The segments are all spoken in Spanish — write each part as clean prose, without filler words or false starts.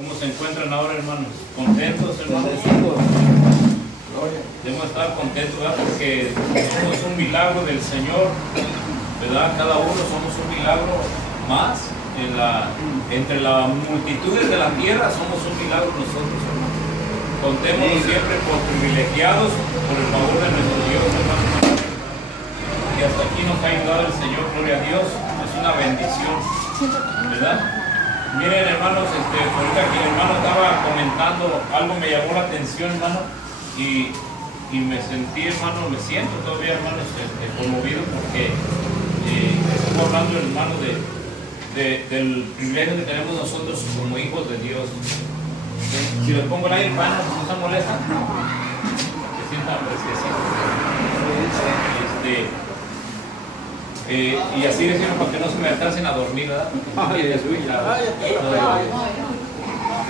¿Cómo se encuentran ahora, hermanos? ¿Contentos, hermanos? Debemos estar contentos, ¿verdad? Porque somos un milagro del Señor, ¿verdad? Cada uno somos un milagro más. Entre las multitudes de la tierra somos un milagro nosotros, hermanos. Contémonos siempre por privilegiados por el favor de nuestro Dios, hermanos. Y hasta aquí nos ha ayudado el Señor, gloria a Dios. Es una bendición, ¿verdad? Miren, hermanos, ahorita que el hermano estaba comentando, algo me llamó la atención, hermano, y me sentí, hermano, me siento todavía, hermanos, conmovido, porque estuvo hablando el hermano del privilegio que tenemos nosotros como hijos de Dios. Si les pongo el aire, ¿no se molesta? Se sientan fresquecitos. Y así decimos para que no se me alcancen a dormir, ¿verdad? De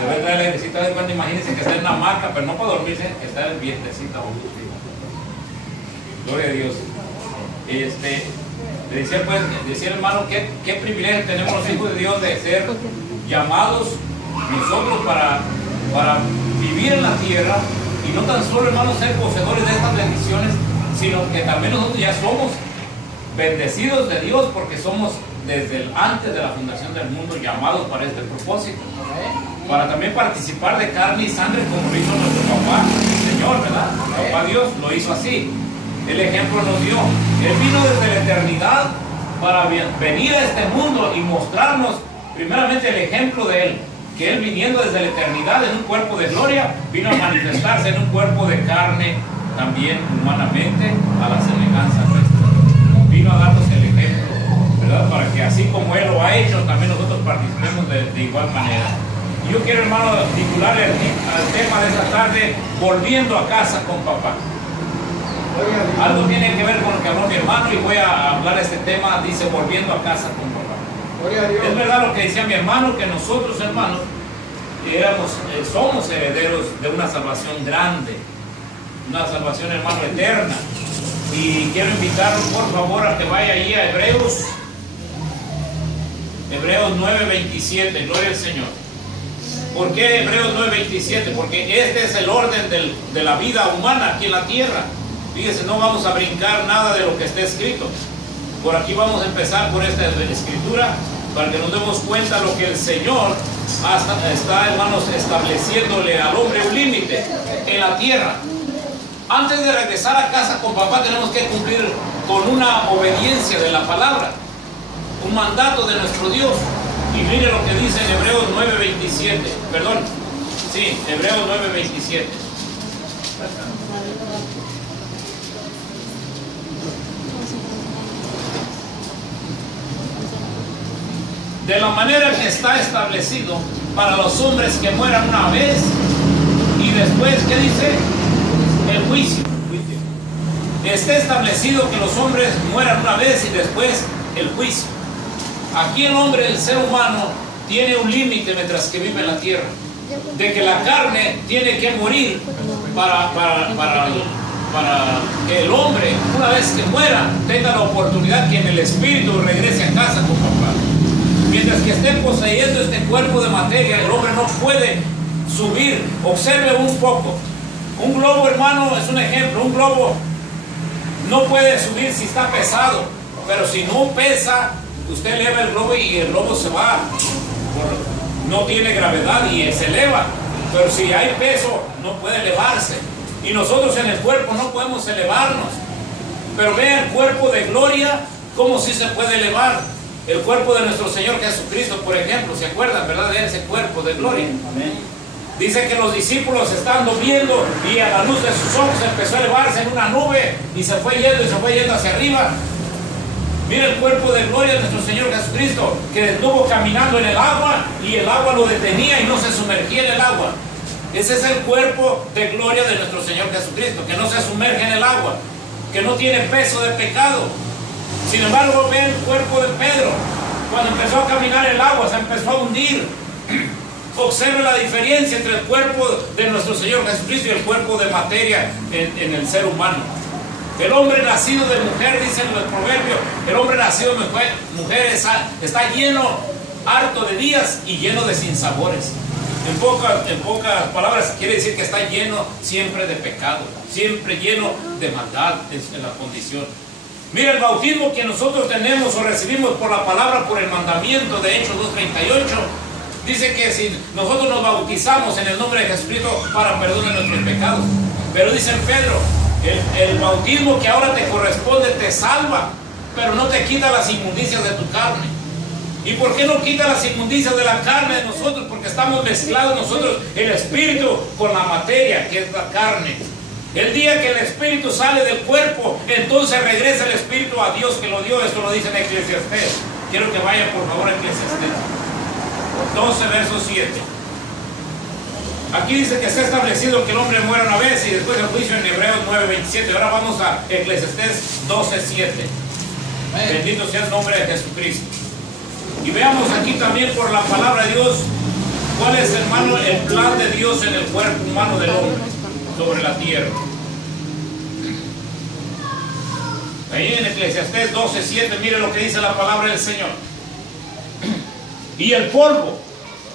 verdad, la airecita de cuando imagínense que está en una hamaca, pero no para dormirse, está en vientecita. Gloria a Dios. Le decía, pues, decía el hermano, qué privilegio tenemos los hijos de Dios de ser llamados nosotros para vivir en la tierra, y no tan solo, hermanos, ser poseedores de estas bendiciones, sino que también nosotros ya somos bendecidos de Dios, porque somos desde antes de la fundación del mundo llamados para este propósito, para también participar de carne y sangre como lo hizo nuestro papá, el Señor, ¿verdad? Papá Dios lo hizo así. El ejemplo nos dio. Él vino desde la eternidad para venir a este mundo y mostrarnos primeramente el ejemplo de Él, que Él, viniendo desde la eternidad en un cuerpo de gloria, vino a manifestarse en un cuerpo de carne, también humanamente, a la semejanza nuestra. Vino a darnos el ejemplo, ¿verdad? Para que así como Él lo ha hecho, también nosotros participemos de igual manera. Yo quiero, hermano, titular el tema de esta tarde: volviendo a casa con papá. Algo tiene que ver con lo que habló mi hermano, y voy a hablar de este tema. Dice: volviendo a casa con papá. Es verdad lo que decía mi hermano, que nosotros, hermanos, somos herederos de una salvación grande, una salvación, hermano, eterna. Y quiero invitarlos, por favor, a que vaya allí a Hebreos 9:27, gloria al Señor. ¿Por qué Hebreos 9:27? Porque este es el orden de la vida humana aquí en la tierra. Fíjense, no vamos a brincar nada de lo que está escrito. Por aquí vamos a empezar por esta escritura, para que nos demos cuenta lo que el Señor está, hermanos, estableciéndole al hombre un límite en la tierra. Antes de regresar a casa con papá, tenemos que cumplir con una obediencia de la palabra, un mandato de nuestro Dios. Y mire lo que dice en Hebreos 9:27. Perdón, sí, Hebreos 9:27. De la manera que está establecido para los hombres que mueran una vez, y después, ¿qué dice? El juicio. Está establecido que los hombres mueran una vez y después el juicio. Aquí el hombre, el ser humano, tiene un límite mientras que vive en la tierra, de que la carne tiene que morir para que el hombre, una vez que muera, tenga la oportunidad que en el espíritu regrese a casa con papá. Mientras que esté poseyendo este cuerpo de materia, el hombre no puede subir. Observe un poco. Un globo, hermano, es un ejemplo. Un globo no puede subir si está pesado, pero si no pesa, usted eleva el globo y el globo se va. No tiene gravedad y se eleva. Pero si hay peso, no puede elevarse. Y nosotros en el cuerpo no podemos elevarnos. Pero vean el cuerpo de gloria, cómo sí se puede elevar. El cuerpo de nuestro Señor Jesucristo, por ejemplo, ¿se acuerdan, verdad, de ese cuerpo de gloria? Amén. Dice que los discípulos estando viendo, y a la luz de sus ojos empezó a elevarse en una nube y se fue yendo hacia arriba. Mira el cuerpo de gloria de nuestro Señor Jesucristo, que estuvo caminando en el agua y el agua lo detenía y no se sumergía en el agua. Ese es el cuerpo de gloria de nuestro Señor Jesucristo, que no se sumerge en el agua, que no tiene peso de pecado. Sin embargo, ve el cuerpo de Pedro. Cuando empezó a caminar el agua, se empezó a hundir. Observe la diferencia entre el cuerpo de nuestro Señor Jesucristo y el cuerpo de materia en el ser humano. El hombre nacido de mujer, dicen los proverbios, el hombre nacido de mujer está lleno, harto de días y lleno de sinsabores. En pocas palabras, quiere decir que está lleno siempre de pecado, siempre lleno de maldad en la condición. Mira, el bautismo que nosotros tenemos o recibimos por la palabra, por el mandamiento de Hechos 2:38, dice que si nosotros nos bautizamos en el nombre de Jesucristo para perdón de nuestros pecados. Pero dice Pedro, el bautismo que ahora te corresponde te salva, pero no te quita las inmundicias de tu carne. ¿Y por qué no quita las inmundicias de la carne de nosotros? Porque estamos mezclados nosotros el espíritu con la materia, que es la carne. El día que el espíritu sale del cuerpo, entonces regresa el espíritu a Dios que lo dio. Esto lo dice en Eclesiastés. Quiero que vayan por favor a Eclesiastés 12, verso 7. Aquí dice que está establecido que el hombre muera una vez y después el juicio en Hebreos 9:27. Ahora vamos a Eclesiastés 12:7. Bendito sea el nombre de Jesucristo. Y veamos aquí también por la palabra de Dios cuál es, hermano, el plan de Dios en el cuerpo humano del hombre sobre la tierra. Ahí en Eclesiastés 12:7, mire lo que dice la palabra del Señor. Y el polvo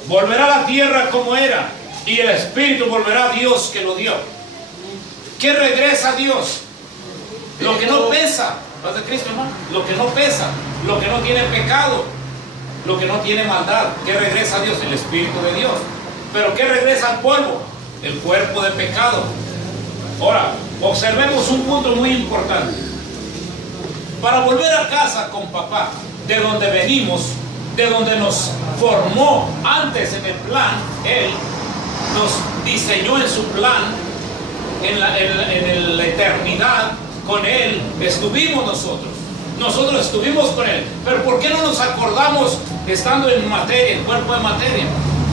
volverá a la tierra como era, y el espíritu volverá a Dios que lo dio. ¿Qué regresa a Dios? Lo que no pesa. ¿Paz de Cristo, hermano? Lo que no pesa, lo que no tiene pecado, lo que no tiene maldad. ¿Qué regresa a Dios? El espíritu de Dios. ¿Pero qué regresa al polvo? El cuerpo de pecado. Ahora, observemos un punto muy importante. Para volver a casa con papá, de donde venimos, de donde nos formó antes en el plan, Él nos diseñó en su plan, en la eternidad, con Él estuvimos nosotros. Nosotros estuvimos con Él. Pero ¿por qué no nos acordamos estando en materia, en cuerpo de materia?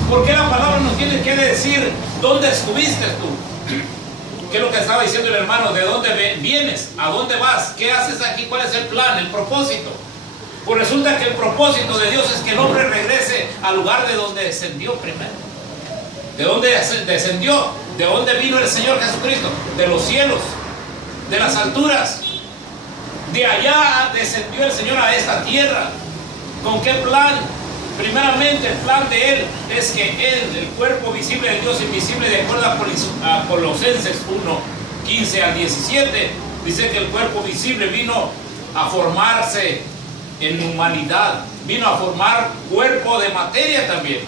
¿Por qué la palabra nos tiene que decir dónde estuviste tú? ¿Qué es lo que estaba diciendo el hermano? ¿De dónde vienes? ¿A dónde vas? ¿Qué haces aquí? ¿Cuál es el plan? ¿El propósito? Pues resulta que el propósito de Dios es que el hombre regrese al lugar de donde descendió primero. ¿De dónde descendió? ¿De dónde vino el Señor Jesucristo? De los cielos, de las alturas. De allá descendió el Señor a esta tierra. ¿Con qué plan? Primeramente, el plan de Él es que Él, el cuerpo visible del Dios invisible, de acuerdo a Colosenses 1:15 al 17, dice que el cuerpo visible vino a formarse en humanidad, vino a formar cuerpo de materia también,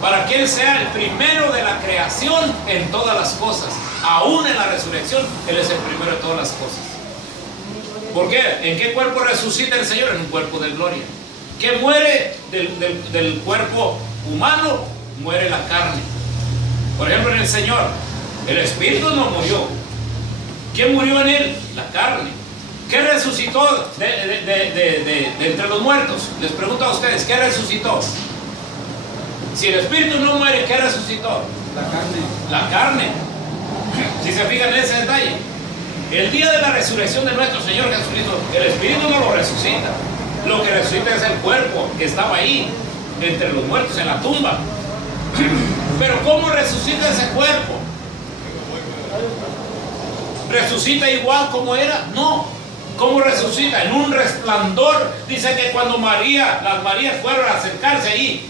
para que Él sea el primero de la creación en todas las cosas. Aún en la resurrección, Él es el primero de todas las cosas. ¿Por qué? ¿En qué cuerpo resucita el Señor? En un cuerpo de gloria. ¿Qué muere del cuerpo humano? Muere la carne. Por ejemplo, en el Señor, el espíritu no murió. ¿Qué murió en Él? La carne. ¿Qué resucitó de entre los muertos? Les pregunto a ustedes, ¿qué resucitó? Si el espíritu no muere, ¿qué resucitó? La carne. La carne. Si se fijan en ese detalle, el día de la resurrección de nuestro Señor Jesucristo, el espíritu no lo resucita. Lo que resucita es el cuerpo que estaba ahí, entre los muertos, en la tumba. Pero ¿cómo resucita ese cuerpo? ¿Resucita igual como era? No. ¿Cómo resucita? En un resplandor. Dice que cuando las Marías fueron a acercarse ahí,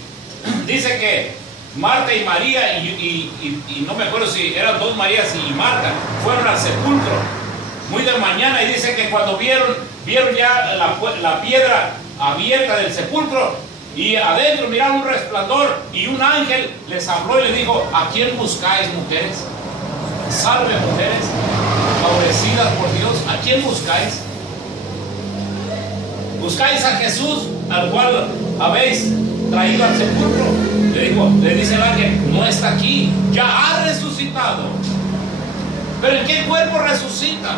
dice que Marta y María, y no me acuerdo si eran dos Marías y Marta, fueron al sepulcro muy de mañana, y dice que cuando vieron ya la piedra abierta del sepulcro, y adentro miraron un resplandor, y un ángel les habló y les dijo: ¿a quién buscáis, mujeres? Salve, mujeres favorecidas por Dios, ¿a quién buscáis? ¿Buscáis a Jesús, al cual habéis traído al sepulcro? Le dice el ángel: no está aquí, ya ha resucitado. ¿Pero en qué cuerpo resucita?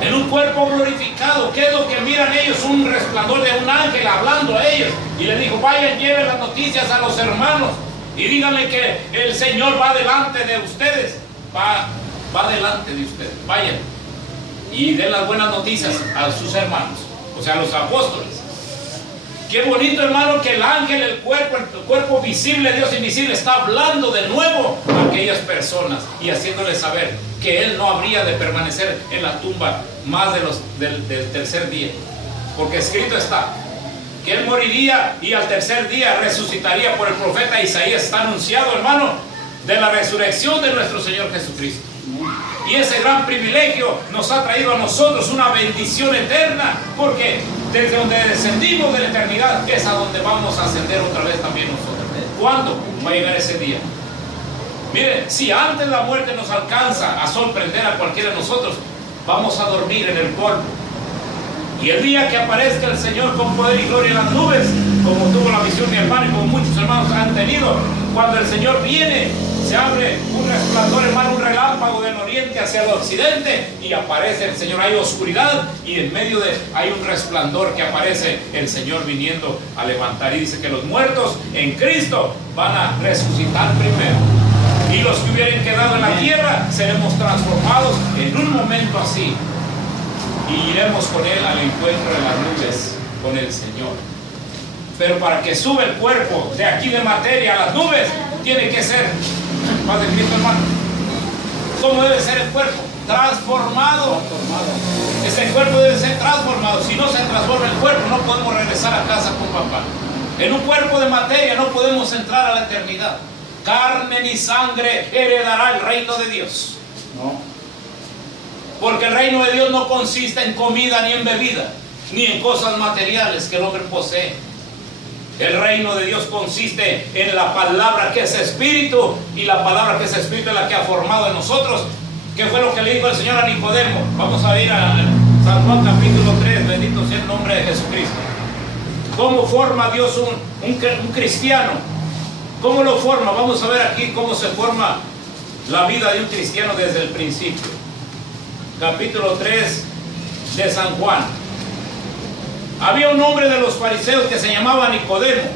En un cuerpo glorificado. ¿Qué es lo que miran ellos? Un resplandor de un ángel hablando a ellos. Y les dijo: vayan, lleven las noticias a los hermanos y díganle que el Señor va delante de ustedes. Va delante de ustedes. Vayan y den las buenas noticias a sus hermanos, o sea, a los apóstoles. Qué bonito, hermano, que el ángel, el cuerpo visible, Dios invisible, está hablando de nuevo a aquellas personas y haciéndoles saber que Él no habría de permanecer en la tumba más del tercer día. Porque escrito está que Él moriría y al tercer día resucitaría por el profeta Isaías. Está anunciado, hermano, de la resurrección de nuestro Señor Jesucristo. Y ese gran privilegio nos ha traído a nosotros una bendición eterna, porque desde donde descendimos de la eternidad es a donde vamos a ascender otra vez también nosotros. ¿Cuándo va a llegar ese día? Miren, si antes la muerte nos alcanza a sorprender a cualquiera de nosotros, vamos a dormir en el polvo. Y el día que aparezca el Señor con poder y gloria en las nubes, como tuvo la visión mi hermano y como muchos hermanos han tenido, cuando el Señor viene, se abre un resplandor, hermano, un relámpago del oriente hacia el occidente y aparece el Señor. Hay oscuridad y en medio hay un resplandor que aparece el Señor viniendo a levantar. Y dice que los muertos en Cristo van a resucitar primero. Y los que hubieran quedado en la tierra seremos transformados en un momento así. Y iremos con Él al encuentro de las nubes con el Señor. Pero para que suba el cuerpo de aquí de materia a las nubes, tiene que ser, paz de Cristo, hermano. ¿Cómo debe ser el cuerpo? Transformado. Ese cuerpo debe ser transformado. Si no se transforma el cuerpo, no podemos regresar a casa con papá. En un cuerpo de materia no podemos entrar a la eternidad. Carne ni sangre heredará el reino de Dios. No. Porque el reino de Dios no consiste en comida ni en bebida, ni en cosas materiales que el hombre posee. El reino de Dios consiste en la palabra que es espíritu, y la palabra que es espíritu es la que ha formado en nosotros. ¿Qué fue lo que le dijo el Señor a Nicodemo? Vamos a ir a San Juan capítulo 3, bendito sea el nombre de Jesucristo. ¿Cómo forma Dios un cristiano? ¿Cómo lo forma? Vamos a ver aquí cómo se forma la vida de un cristiano desde el principio. Capítulo 3 de San Juan. Había un hombre de los fariseos que se llamaba Nicodemo,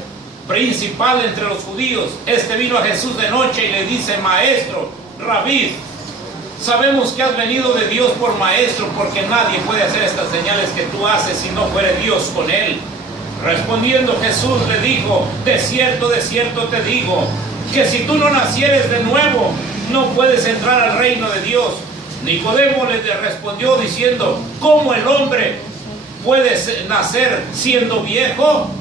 principal entre los judíos. Este vino a Jesús de noche y le dice: Maestro, Rabí, sabemos que has venido de Dios por maestro, porque nadie puede hacer estas señales que tú haces si no fuere Dios con él. Respondiendo Jesús le dijo: de cierto te digo, que si tú no nacieres de nuevo, no puedes entrar al reino de Dios. Nicodemo le respondió diciendo: ¿cómo el hombre puede nacer siendo viejo?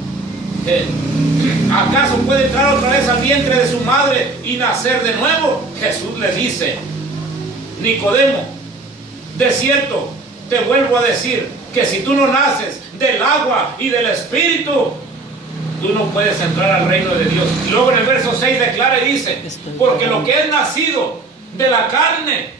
¿Acaso puede entrar otra vez al vientre de su madre y nacer de nuevo? Jesús le dice: Nicodemo, de cierto te vuelvo a decir que si tú no naces del agua y del espíritu, tú no puedes entrar al reino de Dios. Y luego en el verso 6 declara y dice: porque lo que es nacido de la carne,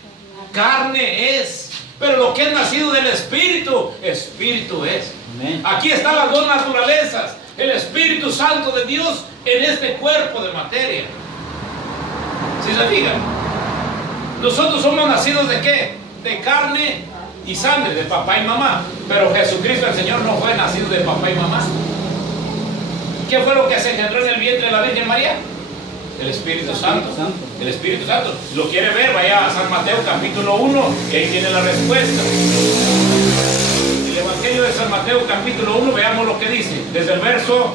carne es, pero lo que es nacido del espíritu, espíritu es. Amén. Aquí están las dos naturalezas, el Espíritu Santo de Dios en este cuerpo de materia. ¿Sí se fijan? Nosotros somos nacidos ¿de qué? De carne y sangre, de papá y mamá. Pero Jesucristo el Señor no fue nacido de papá y mamá. ¿Qué fue lo que se engendró en el vientre de la Virgen María? El Espíritu Santo. El Espíritu Santo. Si lo quiere ver, vaya a San Mateo capítulo 1, que ahí tiene la respuesta. El Evangelio de San Mateo capítulo 1, veamos lo que dice. Desde el verso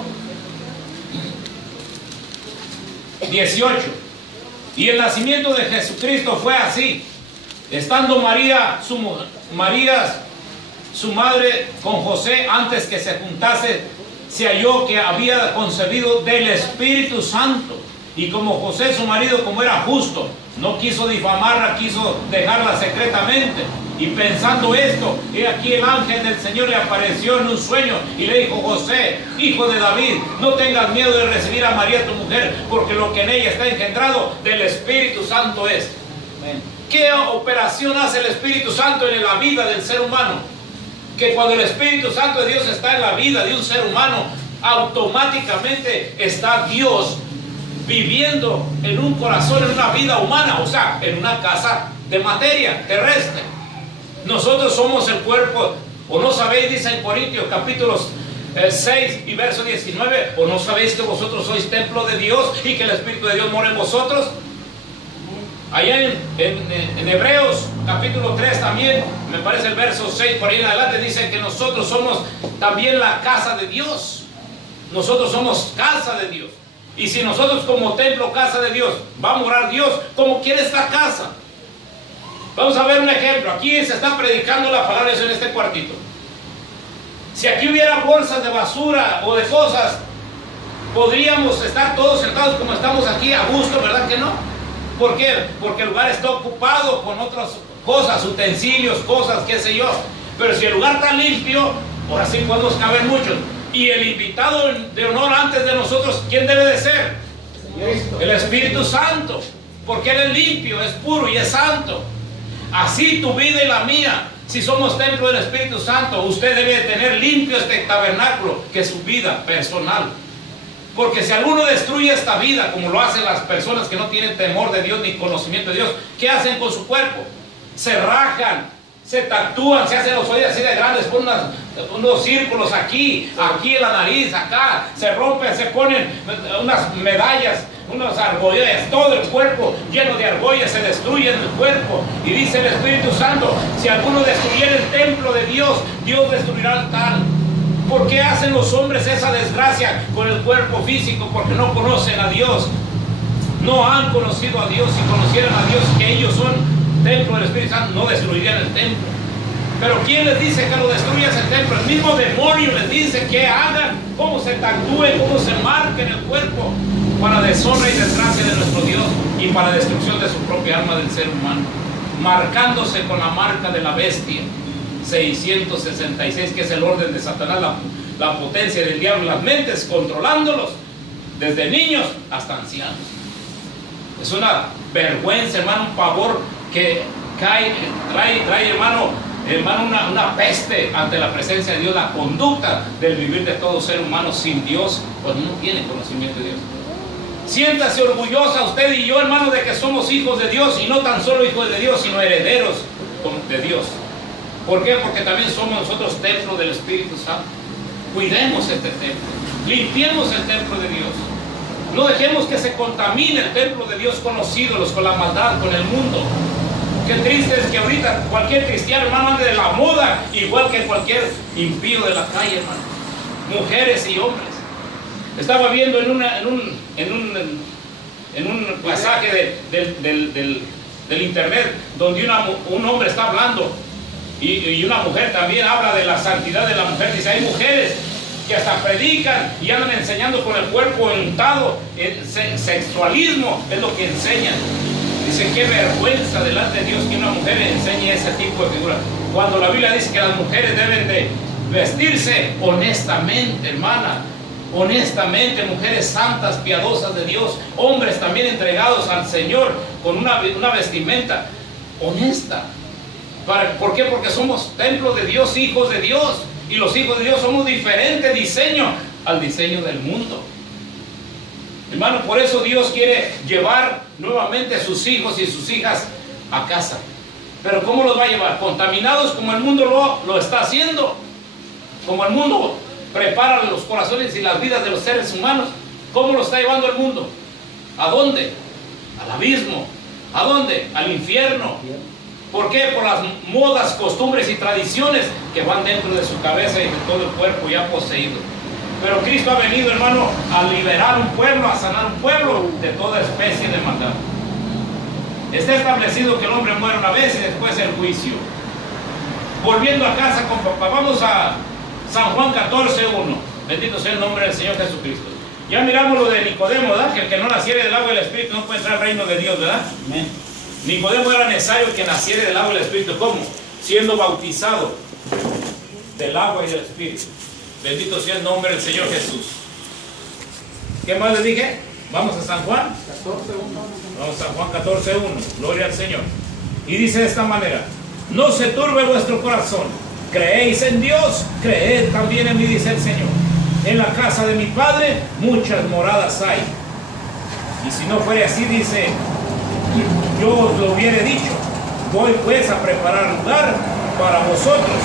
18. Y el nacimiento de Jesucristo fue así. Estando María, su madre, con José, antes que se juntase, se halló que había concebido del Espíritu Santo. Y como José, su marido, como era justo, no quiso difamarla, quiso dejarla secretamente. Y pensando esto, he aquí el ángel del Señor le apareció en un sueño y le dijo: José, hijo de David, no tengas miedo de recibir a María tu mujer, porque lo que en ella está engendrado del Espíritu Santo es. Amén. ¿Qué operación hace el Espíritu Santo en la vida del ser humano? Que cuando el Espíritu Santo de Dios está en la vida de un ser humano, automáticamente está Dios viviendo en un corazón, en una vida humana, o sea, en una casa de materia terrestre. Nosotros somos el cuerpo, o no sabéis, dice en Corintios capítulos 6 y verso 19, o no sabéis que vosotros sois templo de Dios y que el Espíritu de Dios mora en vosotros. Allá en Hebreos capítulo 3 también, me parece el verso 6 por ahí en adelante, dice que nosotros somos también la casa de Dios. Nosotros somos casa de Dios. Y si nosotros como templo, casa de Dios, va a morar Dios, ¿cómo quiere esta casa? Vamos a ver un ejemplo. Aquí se está predicando la palabra de Dios en este cuartito. Si aquí hubiera bolsas de basura o de cosas, podríamos estar todos sentados como estamos aquí a gusto, ¿verdad que no? ¿Por qué? Porque el lugar está ocupado con otras cosas, utensilios, cosas, qué sé yo. Pero si el lugar está limpio, ahora sí podemos caber muchos. Y el invitado de honor antes de nosotros, ¿quién debe de ser? El Espíritu Santo. Porque Él es limpio, es puro y es santo. Así tu vida y la mía, si somos templo del Espíritu Santo, usted debe de tener limpio este tabernáculo, que es su vida personal. Porque si alguno destruye esta vida, como lo hacen las personas que no tienen temor de Dios ni conocimiento de Dios, ¿qué hacen con su cuerpo? Se rajan, se tatúan, se hacen los oídos así de grandes, ponen unos círculos aquí, aquí en la nariz, acá, se rompen, se ponen unas medallas, unas argollas, todo el cuerpo lleno de argollas, se destruye el cuerpo. Y dice el Espíritu Santo, si alguno destruyera el templo de Dios, Dios destruirá el tal. ¿Por qué hacen los hombres esa desgracia con el cuerpo físico? Porque no conocen a Dios. No han conocido a Dios. Si conocieran a Dios, que ellos son templo del Espíritu Santo, no destruirían el templo. Pero ¿quién les dice que lo destruyas el templo? El mismo demonio les dice que hagan, cómo se tatúen, cómo se marquen el cuerpo, para deshonra y desgracia de nuestro Dios y para destrucción de su propia alma del ser humano, marcándose con la marca de la bestia 666, que es el orden de Satanás, la potencia del diablo, las mentes, controlándolos desde niños hasta ancianos. Es una vergüenza, hermano, un pavor que trae, hermano, una peste ante la presencia de Dios, la conducta del vivir de todo ser humano sin Dios, cuando no tiene conocimiento de Dios. Siéntase orgullosa usted y yo, hermano, de que somos hijos de Dios, y no tan solo hijos de Dios, sino herederos de Dios. ¿Por qué? Porque también somos nosotros templo del Espíritu Santo. Cuidemos este templo, limpiemos el templo de Dios. No dejemos que se contamine el templo de Dios con los ídolos, con la maldad, con el mundo. Qué triste es que ahorita cualquier cristiano, hermano, ande de la moda, igual que cualquier impío de la calle, hermano. Mujeres y hombres. Estaba viendo en un pasaje del internet, donde un hombre está hablando y una mujer también habla de la santidad de la mujer. Dice, hay mujeres que hasta predican y andan enseñando con el cuerpo untado, el sexualismo es lo que enseñan. Dice, qué vergüenza delante de Dios que una mujer enseñe ese tipo de figura, cuando la Biblia dice que las mujeres deben de vestirse honestamente, hermana, honestamente, mujeres santas, piadosas de Dios, hombres también entregados al Señor con una vestimenta honesta. ¿Por qué? Porque somos templo de Dios, hijos de Dios, y los hijos de Dios somos diferente diseño al diseño del mundo. Hermano, por eso Dios quiere llevar nuevamente a sus hijos y sus hijas a casa. Pero ¿cómo los va a llevar? Contaminados como el mundo lo está haciendo, como el mundo prepara los corazones y las vidas de los seres humanos. ¿Cómo lo está llevando el mundo? ¿A dónde? Al abismo. ¿A dónde? Al infierno. ¿Por qué? Por las modas, costumbres y tradiciones que van dentro de su cabeza y de todo el cuerpo ya poseído. Pero Cristo ha venido, hermano, a liberar un pueblo, a sanar un pueblo de toda especie de maldad. Está establecido que el hombre muere una vez y después el juicio. Volviendo a casa con papá, vamos a San Juan 14:1. Bendito sea el nombre del Señor Jesucristo. Ya miramos lo de Nicodemo, ¿verdad? Que el que no naciere del agua y del Espíritu no puede entrar al reino de Dios, ¿verdad? Amén. Nicodemo era necesario que naciera del agua y del Espíritu. ¿Cómo? Siendo bautizado del agua y del Espíritu. Bendito sea el nombre del Señor Jesús. ¿Qué más les dije? Vamos a San Juan 14:1. Vamos a San Juan 14:1. Gloria al Señor. Y dice de esta manera: no se turbe vuestro corazón. Creéis en Dios, creed también en mí, dice el Señor. En la casa de mi Padre muchas moradas hay. Y si no fuere así, dice, yo os lo hubiera dicho. Voy pues a preparar lugar para vosotros.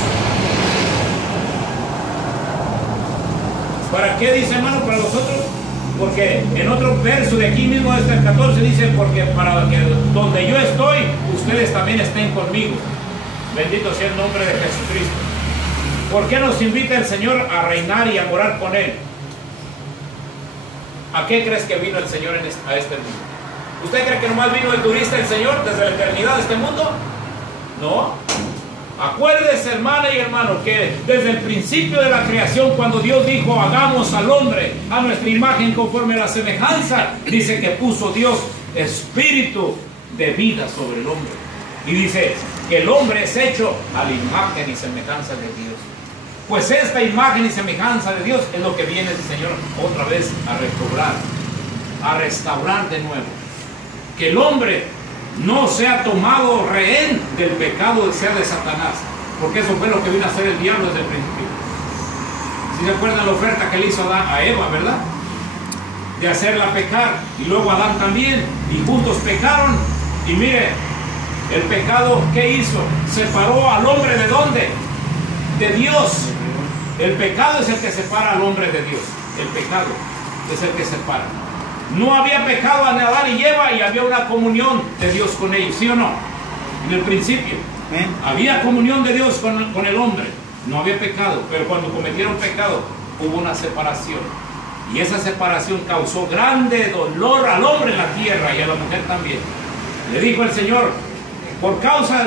¿Para qué dice, hermano? Para vosotros. Porque en otro verso de aquí mismo, hasta el 14, dice, porque para que donde yo estoy, ustedes también estén conmigo. Bendito sea el nombre de Jesucristo. ¿Por qué nos invita el Señor a reinar y a morar con Él? ¿A qué crees que vino el Señor a este mundo? ¿Usted cree que nomás vino de turista el Señor desde la eternidad de este mundo? No. Acuérdese, hermana y hermano, que desde el principio de la creación, cuando Dios dijo, hagamos al hombre a nuestra imagen conforme a la semejanza, dice que puso Dios espíritu de vida sobre el hombre. Y dice que el hombre es hecho a la imagen y semejanza de Dios. Pues esta imagen y semejanza de Dios es lo que viene el Señor otra vez a recobrar, a restaurar de nuevo. Que el hombre no sea tomado rehén del pecado, sea de Satanás, porque eso fue lo que vino a hacer el diablo desde el principio. Si se acuerdan la oferta que le hizo a Eva, ¿verdad? De hacerla pecar, y luego Adán también, y juntos pecaron. Y mire, el pecado, ¿qué hizo? Separó al hombre ¿de dónde? De Dios. El pecado es el que separa al hombre de Dios. El pecado es el que separa. No había pecado en Adán y Eva, y había una comunión de Dios con ellos, ¿sí o no? En el principio había comunión de Dios con el hombre. No había pecado, pero cuando cometieron pecado hubo una separación, y esa separación causó grande dolor al hombre en la tierra y a la mujer también. Le dijo el Señor,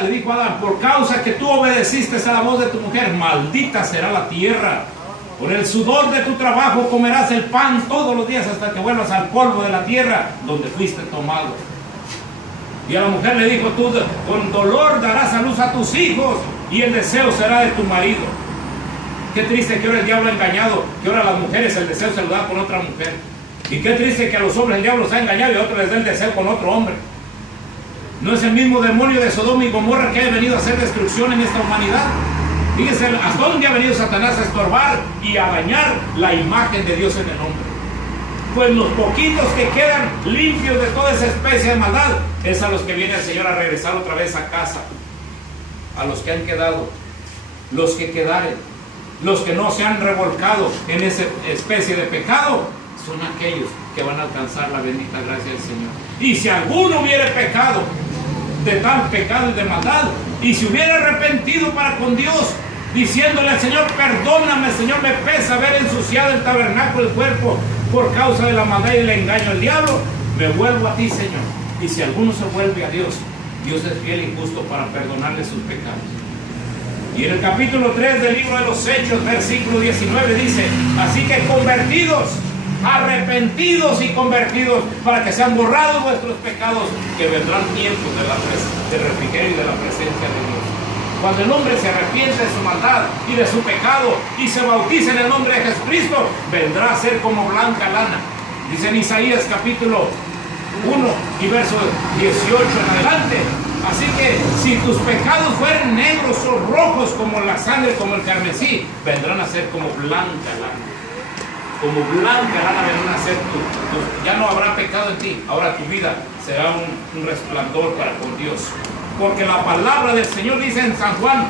le dijo a Adán, por causa que tú obedeciste a la voz de tu mujer, maldita será la tierra. Con el sudor de tu trabajo comerás el pan todos los días hasta que vuelvas al polvo de la tierra donde fuiste tomado. Y a la mujer le dijo, tú con dolor darás a luz a tus hijos, y el deseo será de tu marido. Qué triste que ahora el diablo ha engañado, que ahora a las mujeres el deseo se lo da con otra mujer. Y qué triste que a los hombres el diablo los ha engañado y a otros les da el deseo con otro hombre. ¿No es el mismo demonio de Sodoma y Gomorra que ha venido a hacer destrucción en esta humanidad? Fíjense hasta dónde ha venido Satanás a estorbar y a dañar la imagen de Dios en el hombre. Pues los poquitos que quedan limpios de toda esa especie de maldad, es a los que viene el Señor a regresar otra vez a casa. A los que han quedado, los que quedaren, los que no se han revolcado en esa especie de pecado, son aquellos que van a alcanzar la bendita gracia del Señor. Y si alguno hubiere pecado de tal pecado y de maldad, y se hubiera arrepentido para con Dios, diciéndole al Señor, perdóname Señor, me pesa haber ensuciado el tabernáculo, el cuerpo, por causa de la maldad y el engaño del diablo, me vuelvo a ti Señor. Y si alguno se vuelve a Dios, Dios es fiel y justo para perdonarle sus pecados. Y en el capítulo 3 del libro de los Hechos, versículo 19 dice, así que convertidos, arrepentidos y convertidos, para que sean borrados vuestros pecados, que vendrán tiempos de refrigerio y de la presencia de Dios. Cuando el hombre se arrepiente de su maldad y de su pecado y se bautiza en el nombre de Jesucristo, vendrá a ser como blanca lana. Dice en Isaías capítulo 1 y verso 18 en adelante. Así que si tus pecados fueren negros o rojos como la sangre, como el carmesí, vendrán a ser como blanca lana. Como blanca lana vendrán a ser ya no habrá pecado en ti. Ahora tu vida será un resplandor para con Dios. Porque la palabra del Señor dice en San Juan